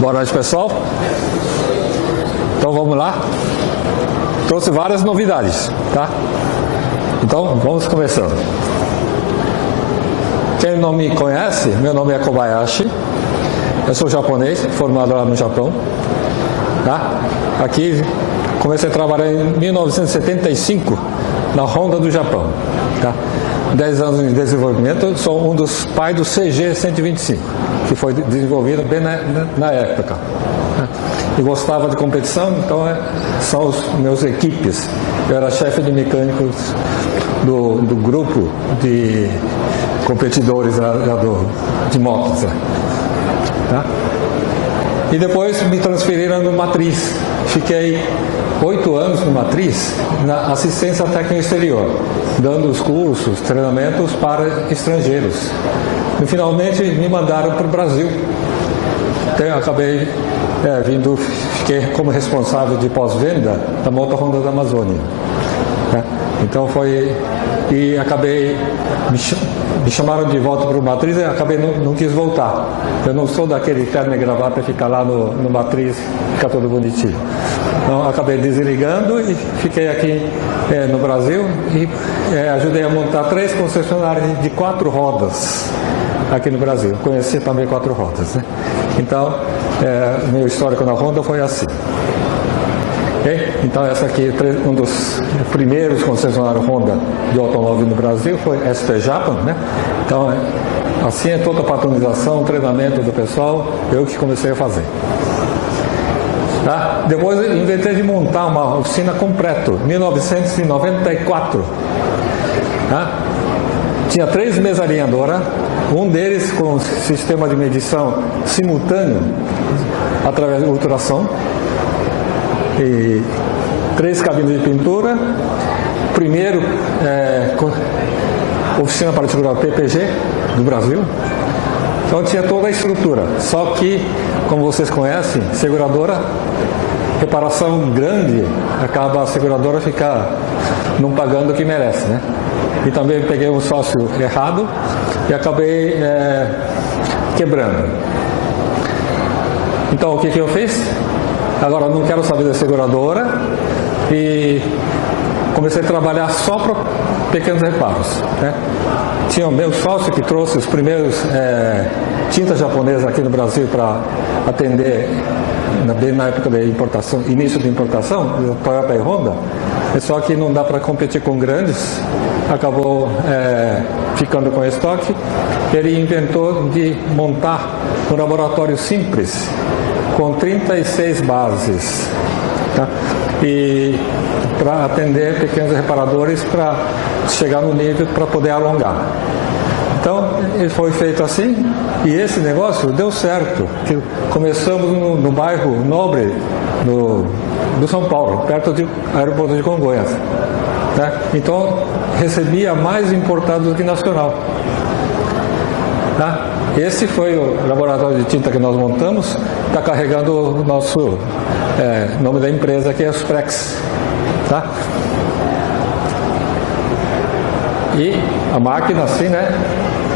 Boa noite, pessoal. Então vamos lá. Trouxe várias novidades, tá? Então vamos começando. Quem não me conhece, meu nome é Kobayashi. Eu sou japonês, formado lá no Japão, tá? Aqui comecei a trabalhar em 1975 na Honda do Japão, tá? 10 anos de desenvolvimento, sou um dos pais do CG125, que foi desenvolvido bem na época. E gostava de competição, então são os meus equipes. Eu era chefe de mecânicos do grupo de competidores de motos. Tá? E depois me transferiram no Matriz. Fiquei 8 anos no Matriz, na assistência técnica exterior, dando os cursos, treinamentos para estrangeiros. E finalmente me mandaram para o Brasil. Então eu acabei fiquei como responsável de pós-venda da Moto Honda da Amazônia. Tá? Então e acabei, me chamaram de volta para o Matriz e acabei não quis voltar. Eu não sou daquele terno e gravata ficar lá no Matriz, ficar todo bonitinho. Então acabei desligando e fiquei aqui no Brasil e ajudei a montar 3 concessionárias de 4 rodas aqui no Brasil. Conheci também 4 rodas, né? Então, meu histórico na Honda foi assim. Okay? Então, essa aqui, um dos primeiros concessionários Honda de automóvel no Brasil foi ST Japan, né? Então, assim é toda a patronização, treinamento do pessoal, eu que comecei a fazer. Tá? Depois eu inventei de montar uma oficina completa, 1994. Tá? Tinha 3 mesas alinhadoras, um deles com sistema de medição simultâneo através de ultrassom, e 3 cabines de pintura. Primeiro, oficina particular PPG do Brasil. Então tinha toda a estrutura, só que, como vocês conhecem, seguradora, reparação grande, acaba a seguradora não pagando o que merece, né? E também peguei um sócio errado e acabei quebrando. Então o que eu fiz? Agora não quero saber da seguradora e comecei a trabalhar só para pequenos reparos, né? Tinha o meu sócio que trouxe os primeiros tintas japonesas aqui no Brasil para atender bem na época da importação, início de importação, Toyota e Honda. Só que não dá para competir com grandes, acabou ficando com estoque. Ele inventou de montar um laboratório simples com 36 bases, tá? E para atender pequenos reparadores para chegar no nível para poder alongar. Então, ele foi feito assim e esse negócio deu certo. Começamos no bairro Nobre do São Paulo, perto do aeroporto de Congonhas. Né? Então, recebia mais importado do que nacional. Tá? Esse foi o laboratório de tinta que nós montamos, está carregando o nosso nome da empresa, que é os Prex. Tá? E a máquina assim, né?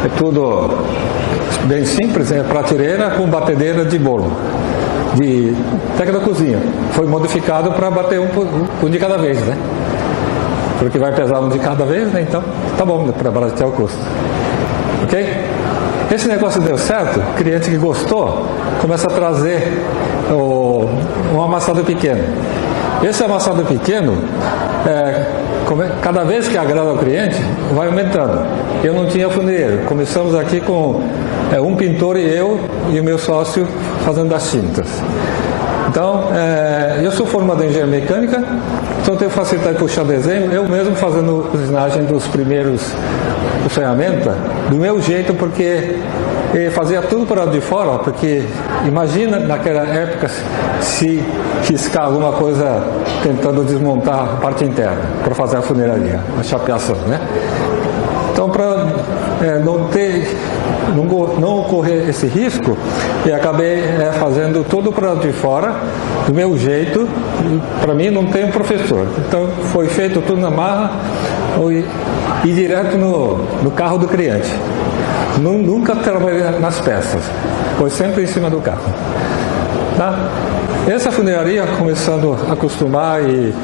É tudo bem simples, prateleira com batedeira de bolo, de técnica da cozinha. Foi modificado para bater um de cada vez, né? Porque vai pesar um de cada vez, né? Então, tá bom para baratear o custo. Ok? Esse negócio deu certo, o cliente que gostou começa a trazer um amassado pequeno. Esse amassado pequeno, cada vez que agrada ao cliente, vai aumentando. Eu não tinha funileiro. Começamos aqui com um pintor e eu e o meu sócio fazendo as tintas. Então, eu sou formado em engenharia mecânica, então tenho facilidade de puxar desenho, eu mesmo fazendo usinagem dos primeiros ferramentas, do meu jeito, porque fazia tudo para de fora, porque imagina naquela época se riscar alguma coisa tentando desmontar a parte interna para fazer a funilaria, a chapeação, né? Então, para não ocorrer esse risco, eu acabei fazendo tudo para de fora, do meu jeito. Para mim não tem um professor, então foi feito tudo na marra e direto no carro do cliente. Nunca trabalhei nas peças, foi sempre em cima do carro. Tá? Essa funilaria, começando a acostumar e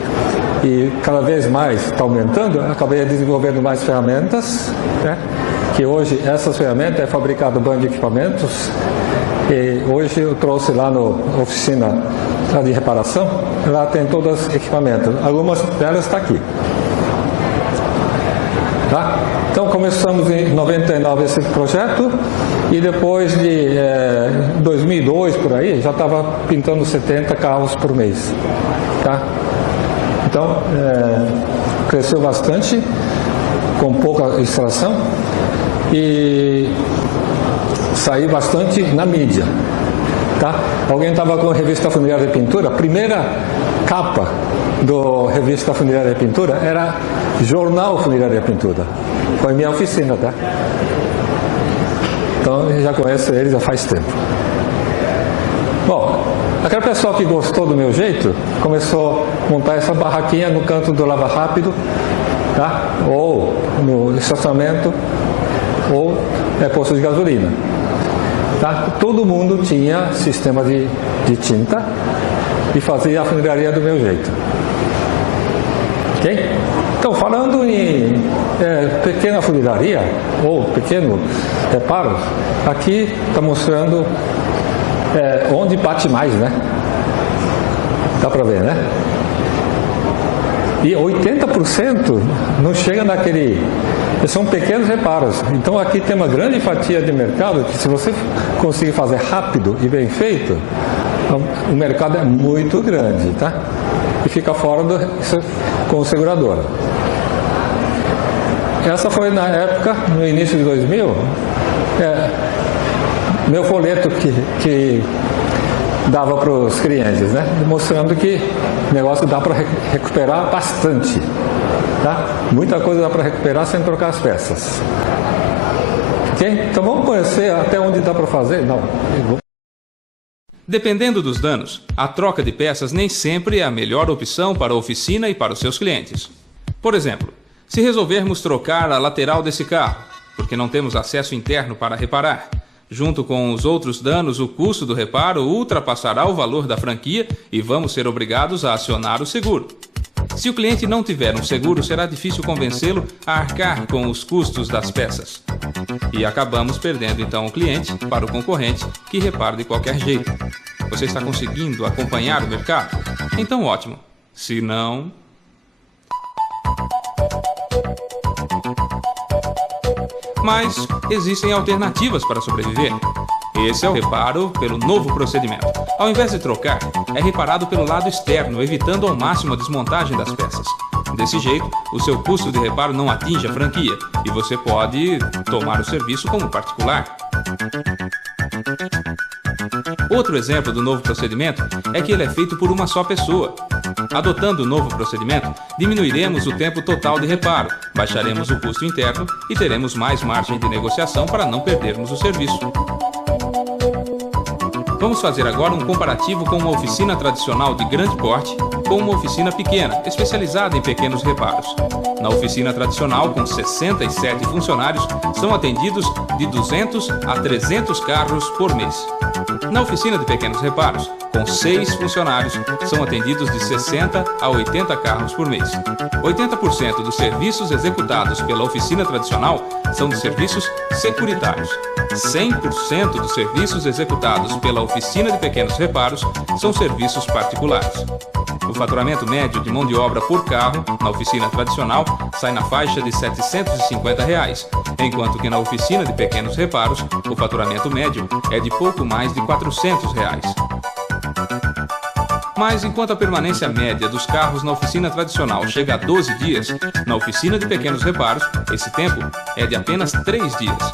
cada vez mais está aumentando, acabei desenvolvendo mais ferramentas, né? Que hoje essas ferramentas é fabricado banco de equipamentos, e hoje eu trouxe lá na oficina de reparação, lá tem todos os equipamentos, algumas delas estão aqui. Tá? Então começamos em 99 esse projeto e depois de 2002 por aí já estava pintando 70 carros por mês. Tá? Então cresceu bastante, com pouca extração e saiu bastante na mídia. Tá? Alguém estava com a revista Funilaria de Pintura, a primeira capa do revista Funilaria de Pintura era Jornal Funilaria de Pintura. Foi minha oficina, tá? Então eu já conheço eles há faz tempo. Bom, aquele pessoal que gostou do meu jeito começou a montar essa barraquinha no canto do Lava Rápido, tá? Ou no estacionamento, ou posto de gasolina. Tá? Todo mundo tinha sistema de tinta e fazia a funilaria do meu jeito. Ok? Então, falando em pequena funilaria ou pequeno reparo, aqui está mostrando onde bate mais, né? Dá para ver, né? E 80% não chega naquele... São pequenos reparos. Então aqui tem uma grande fatia de mercado que, se você conseguir fazer rápido e bem feito, o mercado é muito grande, tá? E fica fora com seguradora. Essa foi na época, no início de 2000, meu folheto que dava para os clientes, né? Mostrando que o negócio dá para recuperar bastante. Tá? Muita coisa dá para recuperar sem trocar as peças. Ok? Então vamos conhecer até onde dá para fazer? Não. Dependendo dos danos, a troca de peças nem sempre é a melhor opção para a oficina e para os seus clientes. Por exemplo, se resolvermos trocar a lateral desse carro, porque não temos acesso interno para reparar, junto com os outros danos, o custo do reparo ultrapassará o valor da franquia e vamos ser obrigados a acionar o seguro. Se o cliente não tiver um seguro, será difícil convencê-lo a arcar com os custos das peças. E acabamos perdendo então o cliente para o concorrente, que repara de qualquer jeito. Você está conseguindo acompanhar o mercado? Então ótimo. Se não... Mas existem alternativas para sobreviver. Esse é o reparo pelo novo procedimento. Ao invés de trocar, é reparado pelo lado externo, evitando ao máximo a desmontagem das peças. Desse jeito, o seu custo de reparo não atinge a franquia e você pode tomar o serviço como particular. Outro exemplo do novo procedimento é que ele é feito por uma só pessoa. Adotando o novo procedimento, diminuiremos o tempo total de reparo, baixaremos o custo interno e teremos mais margem de negociação para não perdermos o serviço. Vamos fazer agora um comparativo com uma oficina tradicional de grande porte com uma oficina pequena, especializada em pequenos reparos. Na oficina tradicional, com 67 funcionários, são atendidos de 200 a 300 carros por mês. Na oficina de pequenos reparos, com 6 funcionários, são atendidos de 60 a 80 carros por mês. 80% dos serviços executados pela oficina tradicional são de serviços securitários. 100% dos serviços executados pela oficina de pequenos reparos são serviços particulares. O faturamento médio de mão de obra por carro na oficina tradicional sai na faixa de R$ 750, enquanto que na oficina de pequenos reparos o faturamento médio é de pouco mais de R$ 400. Mas enquanto a permanência média dos carros na oficina tradicional chega a 12 dias, na oficina de pequenos reparos esse tempo é de apenas 3 dias.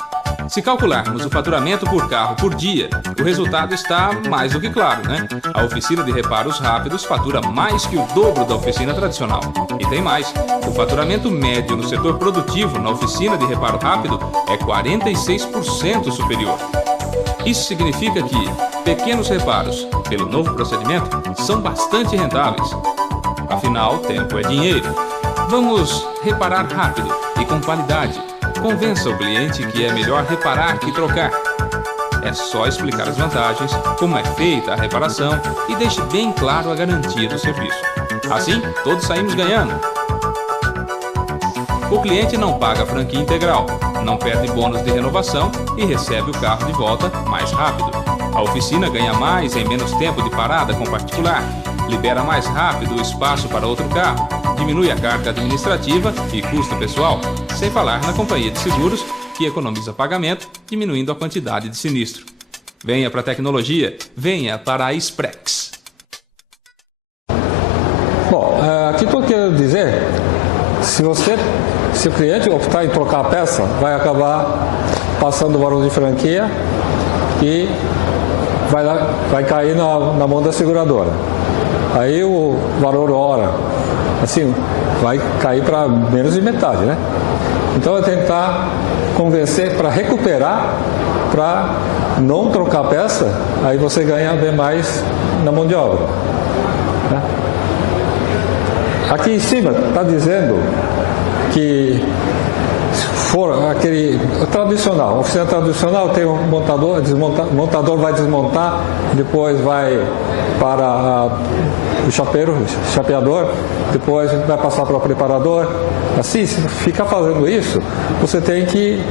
Se calcularmos o faturamento por carro por dia, o resultado está mais do que claro, né? A oficina de reparos rápidos fatura mais que o dobro da oficina tradicional. E tem mais, o faturamento médio no setor produtivo na oficina de reparo rápido é 46% superior. Isso significa que pequenos reparos, pelo novo procedimento, são bastante rentáveis. Afinal, tempo é dinheiro. Vamos reparar rápido e com qualidade. Convença o cliente que é melhor reparar que trocar. É só explicar as vantagens, como é feita a reparação e deixe bem claro a garantia do serviço. Assim, todos saímos ganhando. O cliente não paga a franquia integral, não perde bônus de renovação e recebe o carro de volta mais rápido. A oficina ganha mais em menos tempo de parada com particular, libera mais rápido o espaço para outro carro, diminui a carga administrativa e custo pessoal, sem falar na companhia de seguros, que economiza pagamento, diminuindo a quantidade de sinistro. Venha para a tecnologia, venha para a Sprex. Bom, aqui estou querendo dizer, se o cliente optar em trocar a peça, vai acabar passando o valor de franquia e vai cair na mão da seguradora. Aí o valor hora, assim, vai cair para menos de metade, né? Então é tentar convencer para recuperar, para não trocar a peça, aí você ganha bem mais na mão de obra, né? Aqui em cima está dizendo que se for aquele tradicional, oficina tradicional, tem um montador, o montador vai desmontar, depois vai para o chapeador, depois vai passar para o preparador. Assim, se ficar fazendo isso, você tem que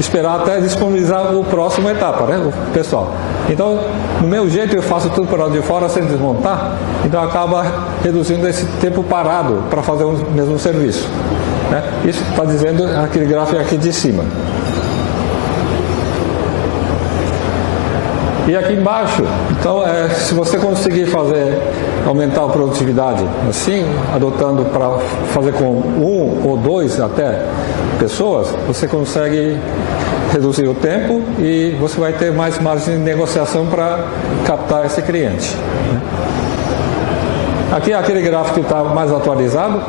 esperar até disponibilizar o próximo etapa, né, o pessoal. Então, no meu jeito, eu faço tudo para lá de fora sem desmontar, então acaba reduzindo esse tempo parado para fazer o mesmo serviço, né? Isso está dizendo aquele gráfico aqui de cima. E aqui embaixo, então, se você conseguir aumentar a produtividade assim, adotando para fazer com 1 ou 2 até pessoas, você consegue reduzir o tempo e você vai ter mais margem de negociação para captar esse cliente. Aqui é aquele gráfico que está mais atualizado,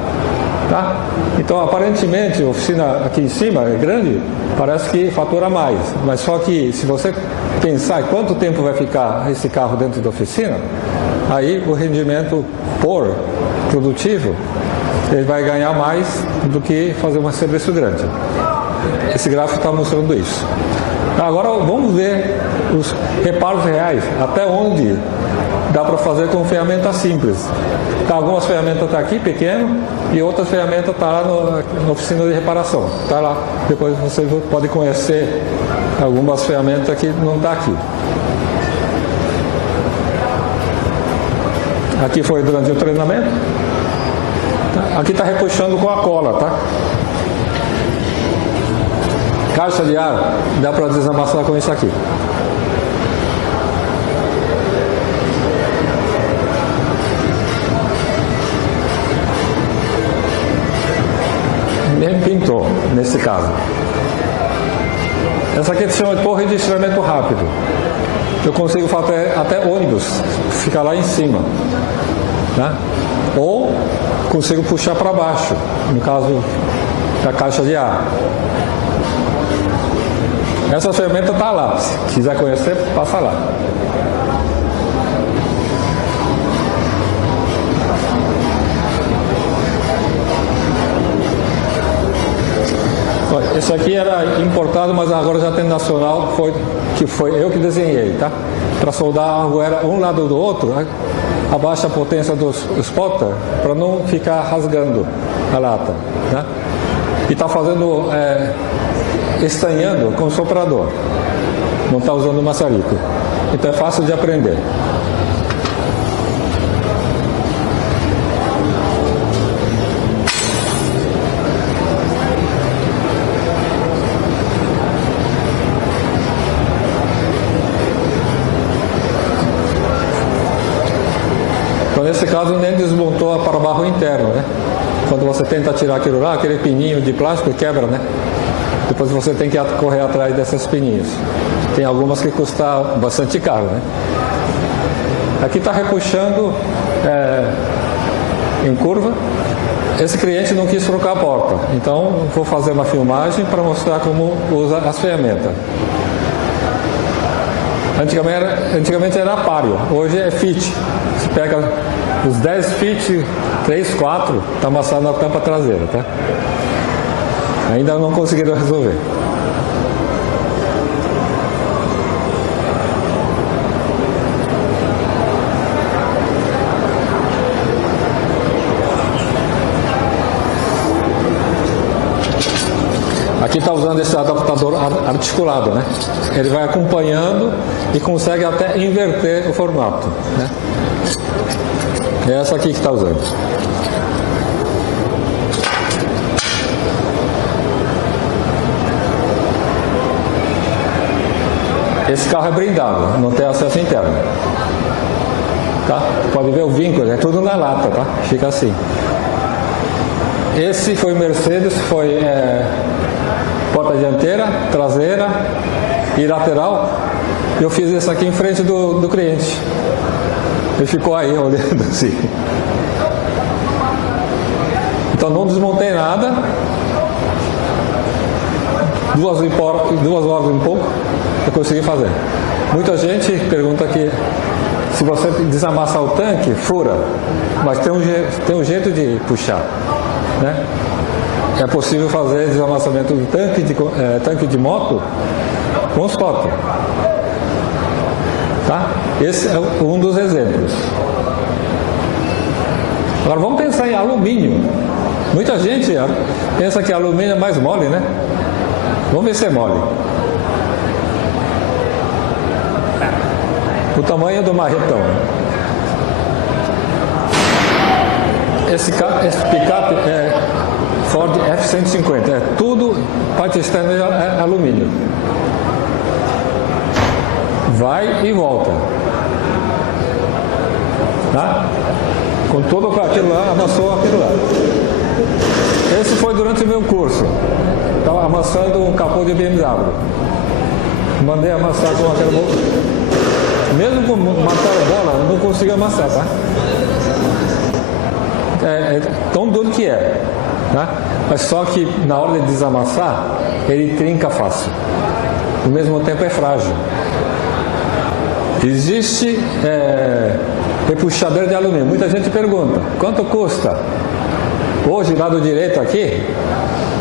tá? Então, aparentemente, a oficina aqui em cima é grande, parece que fatura mais, mas só que se você pensar quanto tempo vai ficar esse carro dentro da oficina, aí o rendimento por produtivo, ele vai ganhar mais do que fazer um serviço grande. Esse gráfico está mostrando isso. Agora vamos ver os reparos reais, até onde dá para fazer com ferramenta simples. Algumas ferramentas estão aqui, pequeno, e outras ferramentas estão lá na oficina de reparação. Está lá. Depois você pode conhecer algumas ferramentas que não estão aqui. Aqui foi durante o treinamento. Aqui está repuxando com a cola, tá? Caixa de ar, dá para desamassar com isso aqui. Nem pintou, nesse caso. Essa aqui se chama de torre de estiramento rápido. Eu consigo fazer até ônibus, ficar lá em cima, né? Ou consigo puxar para baixo, no caso da caixa de ar. Essa ferramenta está lá, se quiser conhecer, passa lá. Esse aqui era importado, mas agora já tem nacional, que foi eu que desenhei, tá? Para soldar a argoela um lado do outro, né? Abaixa a potência dos spotter para não ficar rasgando a lata, né? E está fazendo estanhando com o soprador, não está usando maçarico, então é fácil de aprender. Então nesse caso nem desmontou a para-barro interno, né? Quando você tenta tirar aquilo lá, aquele pininho de plástico quebra, né? Depois você tem que correr atrás dessas pininhas. Tem algumas que custam bastante caro, né? Aqui está repuxando em curva. Esse cliente não quis trocar a porta, então vou fazer uma filmagem para mostrar como usa as ferramentas. Antigamente era páreo, hoje é fit. Você pega os 10 fit, 3, 4, está amassado na tampa traseira, tá? Ainda não conseguiram resolver. Aqui está usando esse adaptador articulado, né? Ele vai acompanhando e consegue até inverter o formato, né? É essa aqui que está usando. Esse carro é blindado, não tem acesso interno. Tá? Pode ver o vínculo, é tudo na lata, tá? Fica assim. Esse foi Mercedes, foi porta dianteira, traseira e lateral. Eu fiz isso aqui em frente do cliente. Ele ficou aí olhando assim. Então não desmontei nada. 2 horas e pouco eu consegui fazer. Muita gente pergunta que se você desamassar o tanque, fura. Mas tem um jeito de puxar, né? É possível fazer desamassamento do tanque de moto com os fotos. Tá? Esse é um dos exemplos. Agora vamos pensar em alumínio. Muita gente pensa que alumínio é mais mole, né? Vamos ver se é mole. O tamanho do marretão. Esse picape é Ford F-150. É tudo, parte externa é alumínio. Vai e volta. Tá? Com todo aquilo lá, amassou aquilo lá. Esse foi durante o meu curso. Estava amassando um capô de BMW. Mandei amassar com aquela boca. Mesmo com martelo-bola, não consigo amassar, tá? É tão duro que é, tá? Mas só que na hora de desamassar, ele trinca fácil. Ao mesmo tempo é frágil. Existe repuxador de alumínio. Muita gente pergunta, quanto custa? Hoje, lado direito aqui,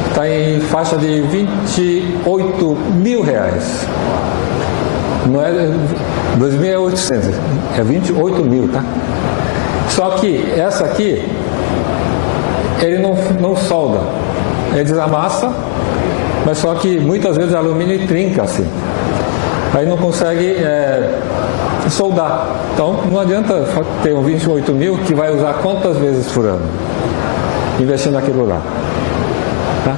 está em faixa de R$28 mil. Não é 2.800, é 28 mil, tá? Só que essa aqui, ele não solda, ele desamassa, mas só que muitas vezes o alumínio trinca assim, aí não consegue soldar. Então não adianta ter um 28 mil que vai usar quantas vezes furando, investindo naquilo lá, tá?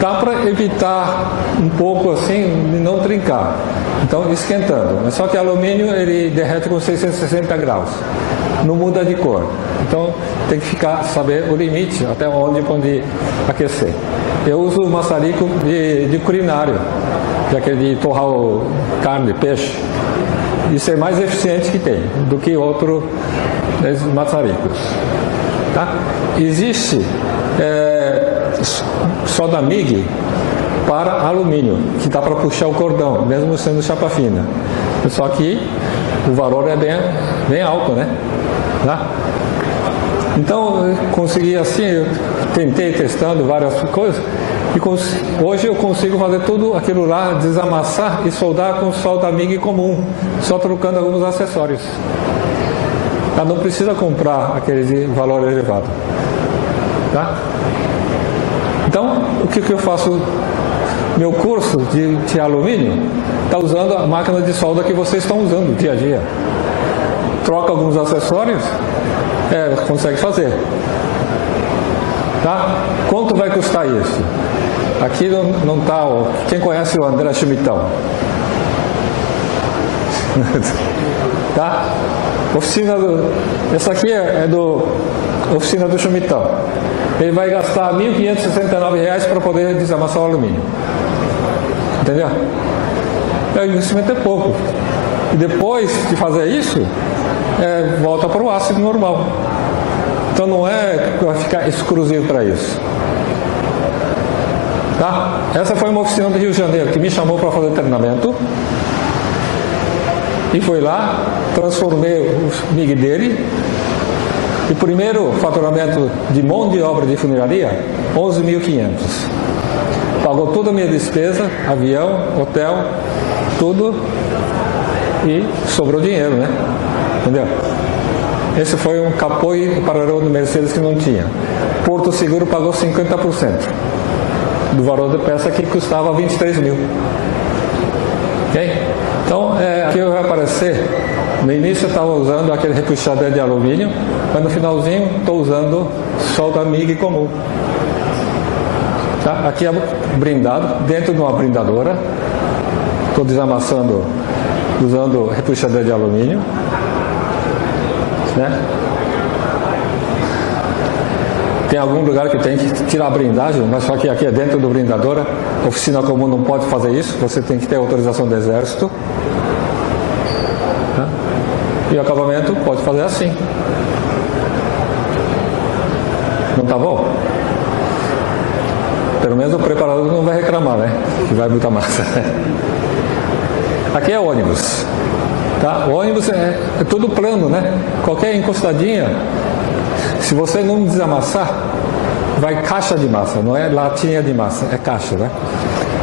Dá para evitar um pouco assim de não trincar. Então esquentando. Mas só que alumínio ele derrete com 660 graus. Não muda de cor. Então tem que saber o limite até onde pode aquecer. Eu uso o maçarico de culinário, aquele de torrar carne, peixe. Isso é mais eficiente que tem do que outro desses maçaricos. Tá? Existe soda MIG para alumínio, que dá para puxar o cordão, mesmo sendo chapa fina. Só que o valor é bem alto, né? Tá? Então, eu consegui assim, eu tentei testando várias coisas, e hoje eu consigo fazer tudo aquilo lá, desamassar e soldar com solda MIG comum, só trocando alguns acessórios. Tá? Não precisa comprar aquele de valor elevado. Tá? Então, o que eu faço? Meu curso de alumínio está usando a máquina de solda que vocês estão usando dia a dia. Troca alguns acessórios, consegue fazer. Tá? Quanto vai custar isso? Aqui não está. Quem conhece o André Schmittão? Tá? Essa aqui é do oficina do Schmittão. Ele vai gastar R$ 1.569 para poder desamassar o alumínio. Entendeu? O investimento é pouco. E depois de fazer isso, volta para o ácido normal. Então não vai ficar exclusivo para isso. Tá? Essa foi uma oficina do Rio de Janeiro que me chamou para fazer treinamento. E fui lá, transformei o MIG dele. E o primeiro faturamento de mão de obra de funilaria, 11.500. Pagou toda a minha despesa, avião, hotel, tudo, e sobrou dinheiro, né? Entendeu? Esse foi um capô e paralelo do Mercedes que não tinha. Porto Seguro pagou 50%. do valor da peça que custava 23 mil. Ok? Então, aqui vai aparecer, no início eu estava usando aquele repuxador de alumínio, mas no finalzinho estou usando solda MIG comum. Tá? Aqui é brindado, dentro de uma brindadora, estou desamassando usando repuxador de alumínio, né? Tem algum lugar que tem que tirar a blindagem, mas só que aqui é dentro do brindadora. Oficina comum não pode fazer isso, você tem que ter autorização do Exército. Tá? E o acabamento pode fazer assim. Não tá bom? Pelo menos o preparador não vai reclamar, né? Que vai muita massa. Aqui é ônibus. Tá? O ônibus é tudo plano, né? Qualquer encostadinha, se você não desamassar, vai caixa de massa, não é latinha de massa, é caixa, né?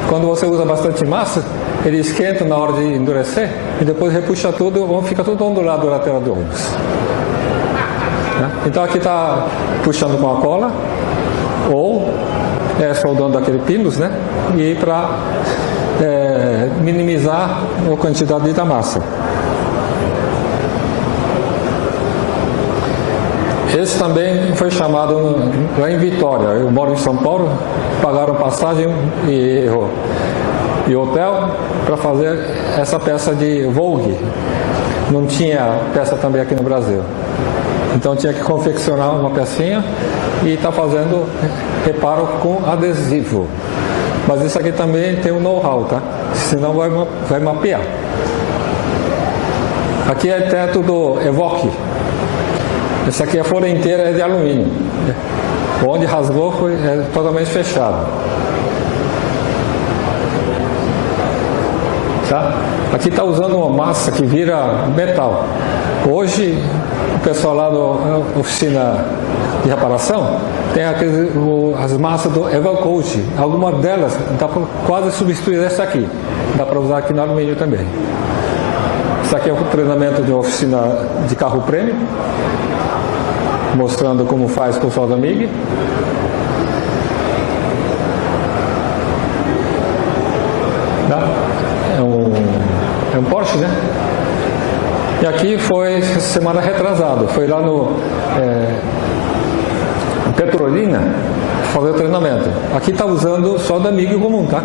Quando você usa bastante massa, ele esquenta na hora de endurecer e depois repuxa tudo, fica tudo ondulado do lateral do ônibus. Né? Então aqui está puxando com a cola ou soldando aquele pinus, né? E para minimizar a quantidade da massa. Esse também foi chamado lá em Vitória. Eu moro em São Paulo, pagaram passagem e hotel para fazer essa peça de Vogue. Não tinha peça também aqui no Brasil. Então tinha que confeccionar uma pecinha e está fazendo reparo com adesivo. Mas isso aqui também tem um know-how, tá? Senão vai mapear. Aqui é teto do Evoque. Essa aqui a folha inteira é de alumínio. Onde rasgou é totalmente fechado. Tá? Aqui está usando uma massa que vira metal. Hoje, o pessoal lá na oficina de reparação tem as massas do Evocoat. Algumas delas dá para quase substituir essa aqui. Dá para usar aqui no alumínio também. Isso aqui é o treinamento de uma oficina de carro prêmio, mostrando como faz com solda MIG. É um Porsche, né? E aqui foi semana retrasada, foi lá no Petrolina fazer o treinamento. Aqui está usando solda MIG comum, tá?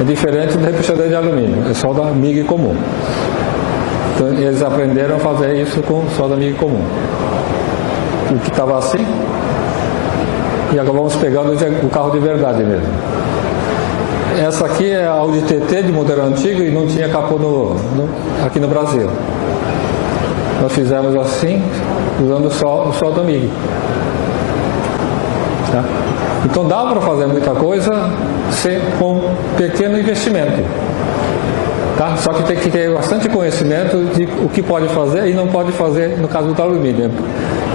É diferente do repuxador de alumínio, é solda MIG comum. Então, eles aprenderam a fazer isso com solda MIG comum. O que estava assim, e acabamos pegando o carro de verdade mesmo. Essa aqui é a Audi TT de modelo antigo e não tinha capô aqui no Brasil. Nós fizemos assim, usando o solda MIG. Tá? Então dá para fazer muita coisa com pequeno investimento. Tá? Só que tem que ter bastante conhecimento de o que pode fazer e não pode fazer no caso do alumínio.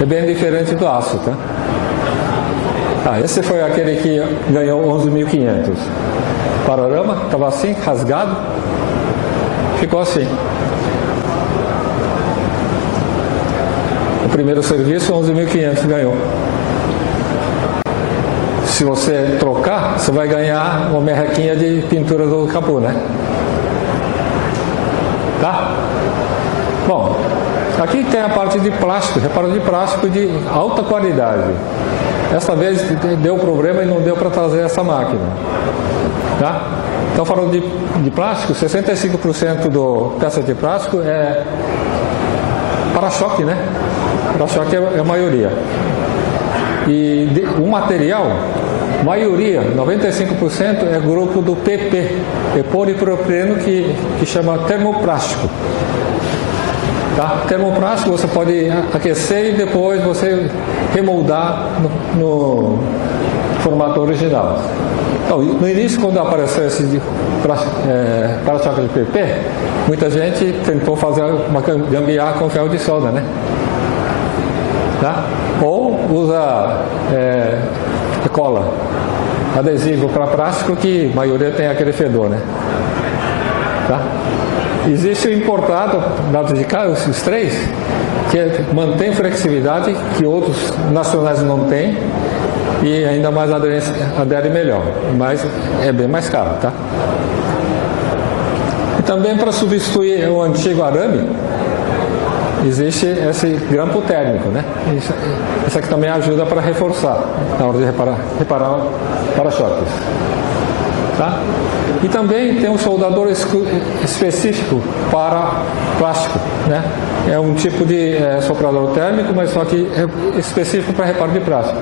É bem diferente do aço. Tá? Esse foi aquele que ganhou 11.500. Panorama, estava assim, rasgado, ficou assim. O primeiro serviço, 11.500 ganhou. Se você trocar, você vai ganhar uma merrequinha de pintura do capô, né? Tá? Bom, aqui tem a parte de plástico, reparo de plástico de alta qualidade. Essa vez deu problema e não deu para trazer essa máquina. Tá? Então, falando de plástico, 65% do peça de plástico é para-choque, né? Para-choque é a maioria. E o material, maioria, 95% é grupo do PP, é polipropileno que chama termoplástico. Tá? Termoplástico você pode aquecer e depois você remoldar no formato original. Então, no início, quando apareceu esse para-choque de PP, muita gente tentou fazer uma gambiarra com ferro de solda, né? Tá? Ou usa cola, adesivo para plástico, que a maioria tem aquele fedor, né? Tá? Existe o importado, lado de cá, os três, que mantém flexibilidade, que outros nacionais não têm, e ainda mais adere melhor, mas é bem mais caro, tá? E também para substituir o antigo arame, existe esse grampo térmico, né? Isso aqui também ajuda para reforçar na hora de reparar para-choques. Tá? E também tem um soldador específico para plástico, né? É um tipo de soprador térmico, mas só que é específico para reparo de plástico.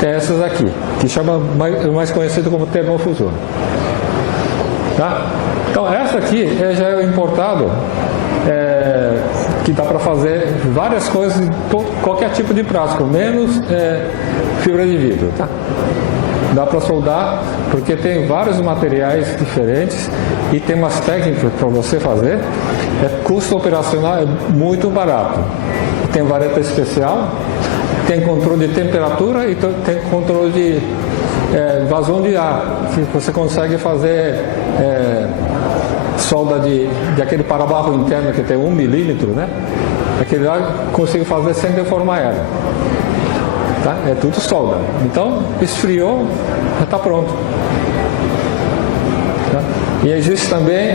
Tem essas aqui, que chama mais conhecido como termofusor. Tá? Então essa aqui já é importado, que dá para fazer várias coisas em qualquer tipo de plástico, menos fibra de vidro, tá? Dá para soldar, porque tem vários materiais diferentes e tem umas técnicas para você fazer. Custo operacional é muito barato. Tem vareta especial, tem controle de temperatura e tem controle de vazão de ar, que você consegue fazer solda de aquele para-barro interno que tem 1 milímetro, né? Aquele lá consigo fazer sem deformar ela. Tá? É tudo solda. Então, esfriou, já está pronto. Tá? E existe também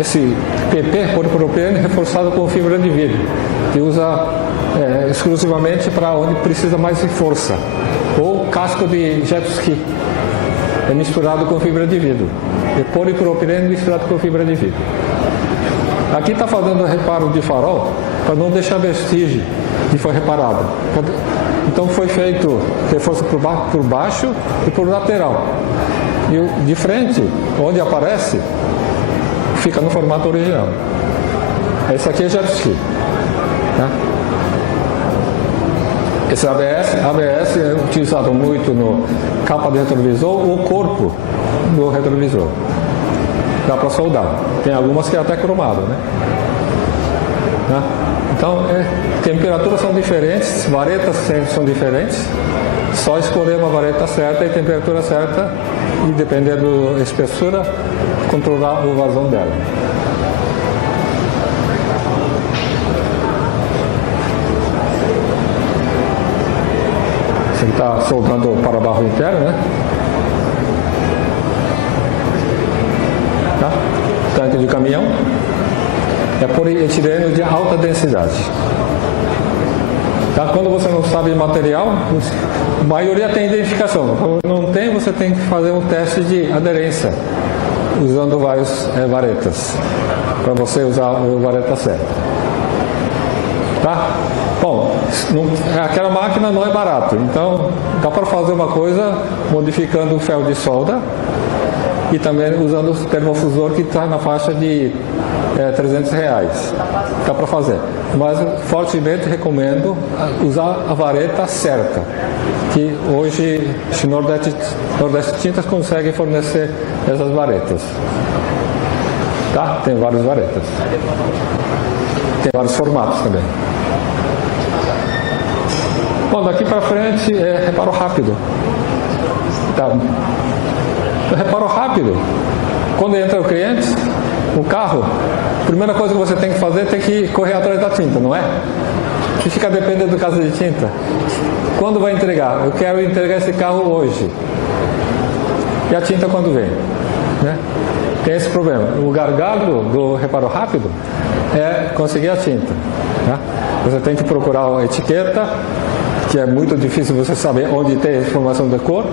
esse PP, polipropileno, reforçado com fibra de vidro, que usa exclusivamente para onde precisa mais de força. Ou casco de jet ski, é misturado com fibra de vidro. É polipropileno misturado com fibra de vidro. Aqui está fazendo reparo de farol para não deixar vestígio que foi reparado. Então foi feito reforço por baixo e por lateral. E de frente, onde aparece, fica no formato original. Esse aqui é jet ski. Tá? Esse ABS é utilizado muito no capa de retrovisor ou corpo do retrovisor. Dá para soldar. Tem algumas que é até cromado, né? Tá? Então, temperaturas são diferentes, varetas são diferentes. Só escolher uma vareta certa e temperatura certa e, dependendo da espessura, controlar o vazão dela. Você está soldando o para-barro interno, né? Tá? Tanque de caminhão. É polietileno de alta densidade. Tá? Quando você não sabe de material, a maioria tem identificação. Quando não tem, você tem que fazer um teste de aderência, usando várias varetas, para você usar a vareta certa. Tá? Bom, aquela máquina não é barato, então dá para fazer uma coisa modificando o ferro de solda e também usando o termofusor que está na faixa de R$300. Dá para fazer. Mas fortemente recomendo usar a vareta certa, que hoje o Nordeste Tintas consegue fornecer essas varetas. Tá? Tem várias varetas. Tem vários formatos também. Bom, daqui para frente é reparo rápido. Tá. Reparo rápido. Quando entra o cliente, o carro, a primeira coisa que você tem que fazer é que correr atrás da tinta, não é? E fica dependendo do caso de tinta. Quando vai entregar? Eu quero entregar esse carro hoje. E a tinta quando vem? Né? Tem esse problema. O gargalo do reparo rápido é conseguir a tinta. Tá? Você tem que procurar a etiqueta, que é muito difícil você saber onde tem a informação da cor.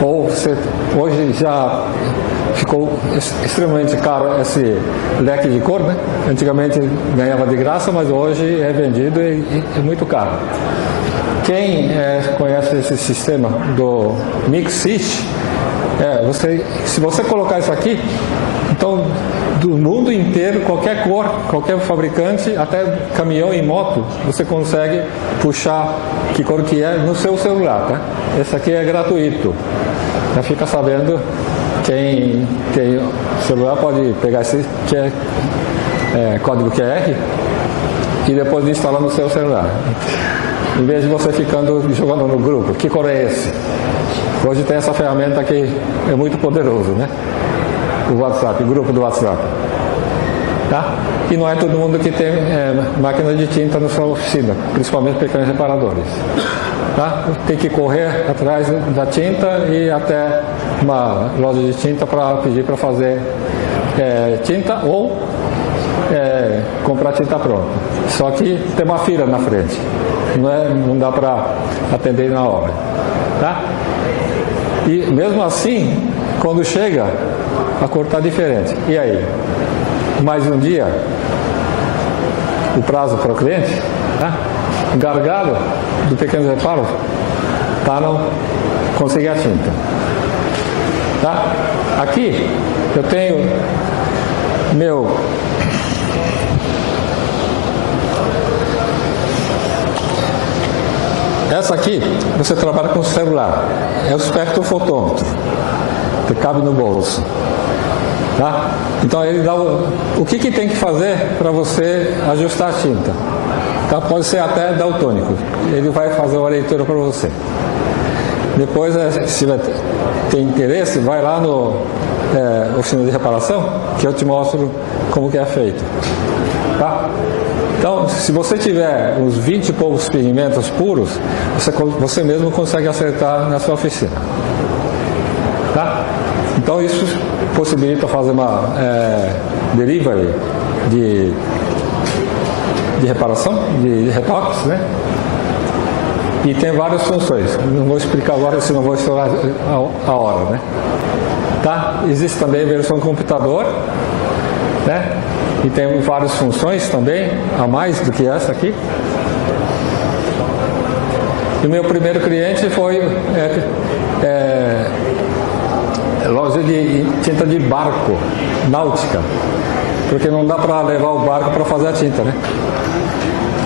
Ou você, hoje já ficou extremamente caro esse leque de cor, né? Antigamente ganhava de graça, mas hoje é vendido e é muito caro. Quem conhece esse sistema do Mixit, se você colocar isso aqui, então do mundo inteiro, qualquer cor, qualquer fabricante, até caminhão e moto, você consegue puxar que cor que é no seu celular, tá? Esse aqui é gratuito. Já fica sabendo, quem tem celular pode pegar esse código QR e depois instalar no seu celular. Em vez de você ficando jogando no grupo, que cor é esse? Hoje tem essa ferramenta que é muito poderoso, né? O WhatsApp, o grupo do WhatsApp. Tá? E não é todo mundo que tem máquina de tinta na sua oficina, principalmente pequenos reparadores. Tá? Tem que correr atrás da tinta e até uma loja de tinta para pedir para fazer tinta ou comprar tinta pronta. Só que tem uma fila na frente, não dá para atender na hora. Tá? E mesmo assim, quando chega, a cor está diferente. E aí? Mais um dia, o prazo para o cliente, tá? O gargalo do pequeno reparo está não conseguir a tinta. Tá? Aqui eu tenho essa aqui você trabalha com o celular, é o espectrofotômetro que cabe no bolso. Tá? Então ele dá o que tem que fazer para você ajustar a tinta. Tá? Pode ser até daltônico. Ele vai fazer uma leitura para você. Depois, se tem interesse, vai lá no oficina de reparação, que eu te mostro como que é feito. Tá? Então, se você tiver uns 20 e poucos pigmentos puros, você mesmo consegue acertar na sua oficina. Tá? Então isso possibilita fazer uma delivery de reparação, de retoques, né? E tem várias funções. Não vou explicar agora, senão vou estourar a hora, né? Tá? Existe também a versão computador, né? E tem várias funções também, a mais do que essa aqui. E o meu primeiro cliente foi loja de tinta de barco, náutica, porque não dá para levar o barco para fazer a tinta, né?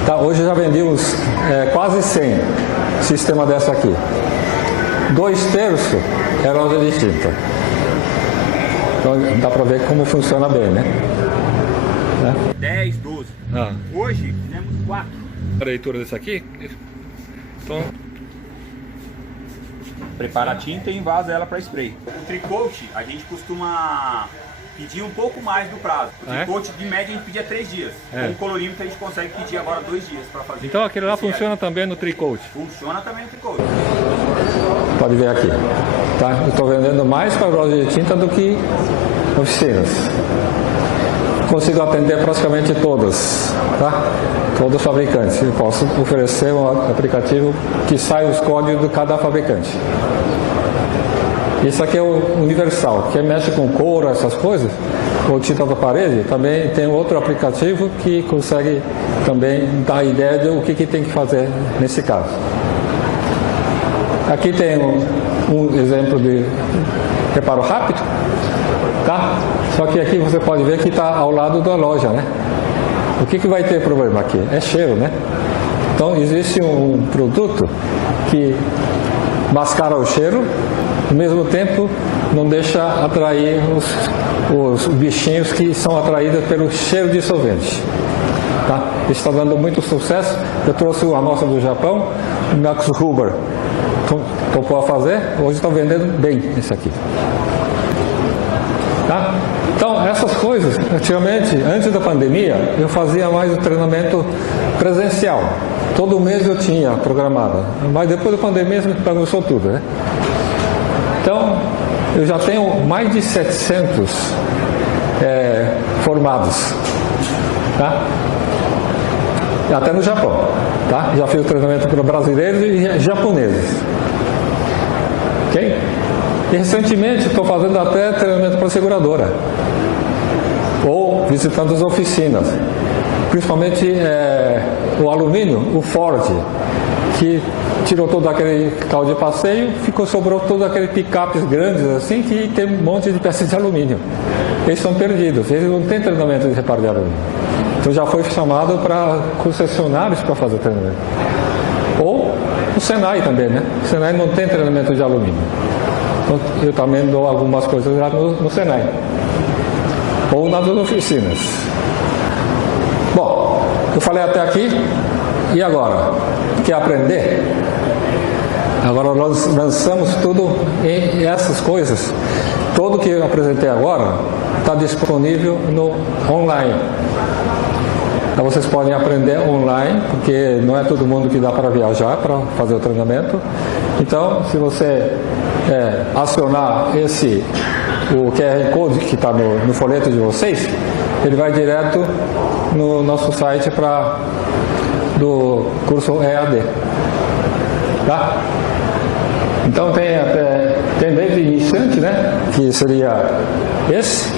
Tá, hoje eu já vendi uns quase 100 sistema dessa aqui. 2/3 é loja de tinta. Então dá para ver como funciona bem, né? 10, 12. Hoje fizemos 4. A leitura desse aqui. Então, prepara a tinta e envasa ela para spray. O tricoat a gente costuma pedir um pouco mais do prazo. O tricoat de média a gente pedia 3 dias. Com o colorímetro a gente consegue pedir agora 2 dias para fazer. Então aquele lá funciona também no tricoat? Funciona também no tricoat. Pode ver aqui. Tá? Eu estou vendendo mais para loja de tinta do que oficinas. Consigo atender praticamente todas, tá? Todos os fabricantes. Eu posso oferecer um aplicativo que sai os códigos de cada fabricante. Isso aqui é o universal. Quem mexe com couro, essas coisas, ou tinta da parede, também tem outro aplicativo que consegue também dar a ideia de o que tem que fazer nesse caso. Aqui tem um exemplo de reparo rápido, tá? Só que aqui você pode ver que está ao lado da loja, né? O que vai ter problema aqui? É cheiro, né? Então existe um produto que mascara o cheiro, ao mesmo tempo não deixa atrair os bichinhos que são atraídos pelo cheiro de solvente. Tá? Está dando muito sucesso. Eu trouxe uma amostra do Japão, o Max Huber topou a fazer, hoje está vendendo bem esse aqui. Tá? Então, essas coisas, antigamente, antes da pandemia, eu fazia mais o treinamento presencial. Todo mês eu tinha programado, mas depois da pandemia me bagunçou tudo, né? Então, eu já tenho mais de 700 formados, tá? Até no Japão, tá? Já fiz o treinamento para brasileiros e japoneses, ok? E recentemente estou fazendo até treinamento para seguradora ou visitando as oficinas, principalmente o alumínio, o Ford, que tirou todo aquele carro de passeio, sobrou todo aquele picapes grandes assim que tem um monte de peças de alumínio. Eles estão perdidos, eles não têm treinamento de reparo de alumínio. Então já foi chamado para concessionários para fazer treinamento. Ou o Senai também, né? O Senai não tem treinamento de alumínio. Então, eu também dou algumas coisas lá no Senai. Ou nas oficinas. Bom, eu falei até aqui. E agora? Quer aprender? Agora nós lançamos tudo em essas coisas. Tudo que eu apresentei agora está disponível no online. Então vocês podem aprender online, porque não é todo mundo que dá para viajar para fazer o treinamento. Então, se você acionar o QR Code que está no folheto de vocês, ele vai direto no nosso site do curso EAD. Tá? Então tem desde iniciante, né? Que seria esse.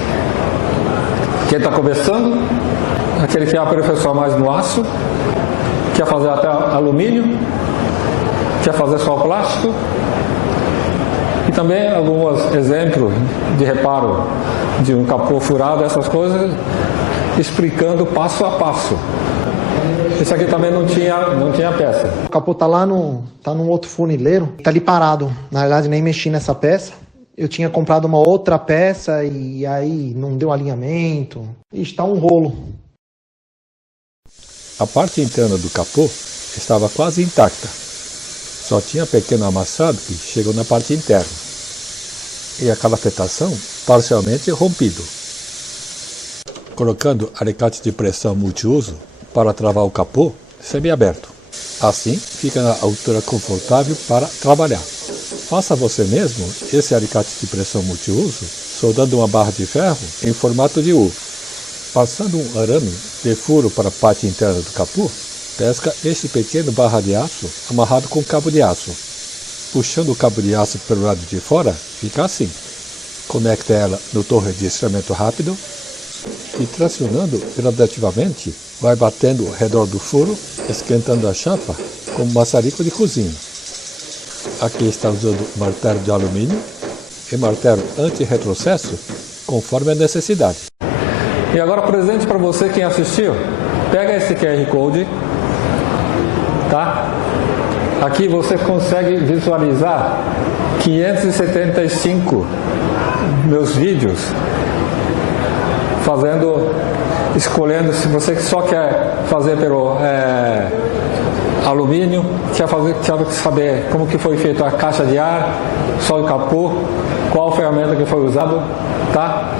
Quem está começando, aquele que é aperfeiçoar mais no aço, quer fazer até alumínio, quer fazer só plástico. E também alguns exemplos de reparo de um capô furado, essas coisas, explicando passo a passo. Esse aqui também não tinha peça. O capô tá lá tá num outro funileiro, tá ali parado. Na verdade, nem mexi nessa peça. Eu tinha comprado uma outra peça e aí não deu alinhamento. Está um rolo. A parte interna do capô estava quase intacta. Só tinha pequeno amassado que chegou na parte interna. E a calafetação parcialmente rompido. Colocando alicate de pressão multiuso para travar o capô semi-aberto. Assim fica na altura confortável para trabalhar. Faça você mesmo esse alicate de pressão multiuso soldando uma barra de ferro em formato de U. Passando um arame de furo para a parte interna do capô, pesca este pequeno barra de aço amarrado com cabo de aço. Puxando o cabo de aço pelo lado de fora, fica assim. Conecta ela no torre de esfriamento rápido e tracionando gradativamente, vai batendo ao redor do furo, esquentando a chapa como maçarico de cozinha. Aqui está usando martelo de alumínio e martelo anti-retrocesso, conforme a necessidade. E agora presente para você quem assistiu, pega esse QR Code, tá? Aqui você consegue visualizar 575 meus vídeos escolhendo se você só quer fazer pelo alumínio, quer saber como que foi feita a caixa de ar, só o capô, qual ferramenta que foi usado, tá?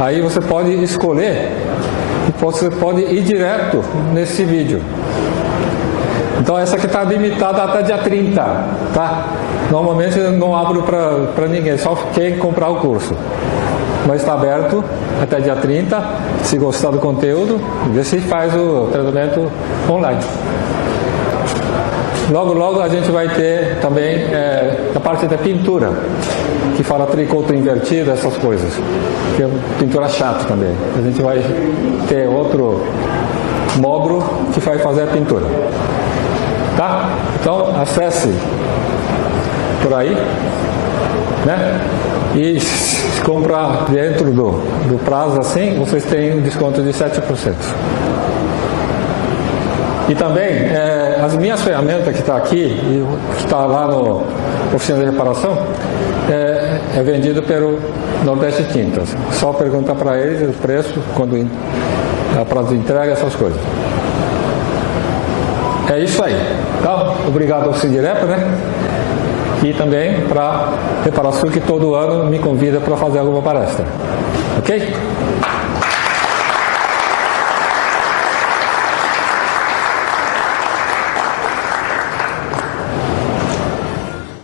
Aí você pode escolher e você pode ir direto nesse vídeo. Então essa aqui está limitada até dia 30, tá? Normalmente eu não abro para ninguém, só quem comprar o curso. Mas está aberto até dia 30, se gostar do conteúdo, vê se faz o treinamento online. Logo a gente vai ter também a parte da pintura, que fala tricoto invertido, essas coisas, que é pintura chata também. A gente vai ter outro módulo que vai fazer a pintura. Tá? Então acesse por aí, né? E se comprar dentro do prazo assim, vocês têm um desconto de 7%. E também as minhas ferramentas que está aqui, e que está lá no oficina de reparação, é vendido pelo Nordeste Tintas. Só pergunta para eles o preço, quando a prazo de entrega, essas coisas. É isso aí. Então, obrigado ao Sindirepa, né? E também para Reparação, que todo ano me convida para fazer alguma palestra. Ok?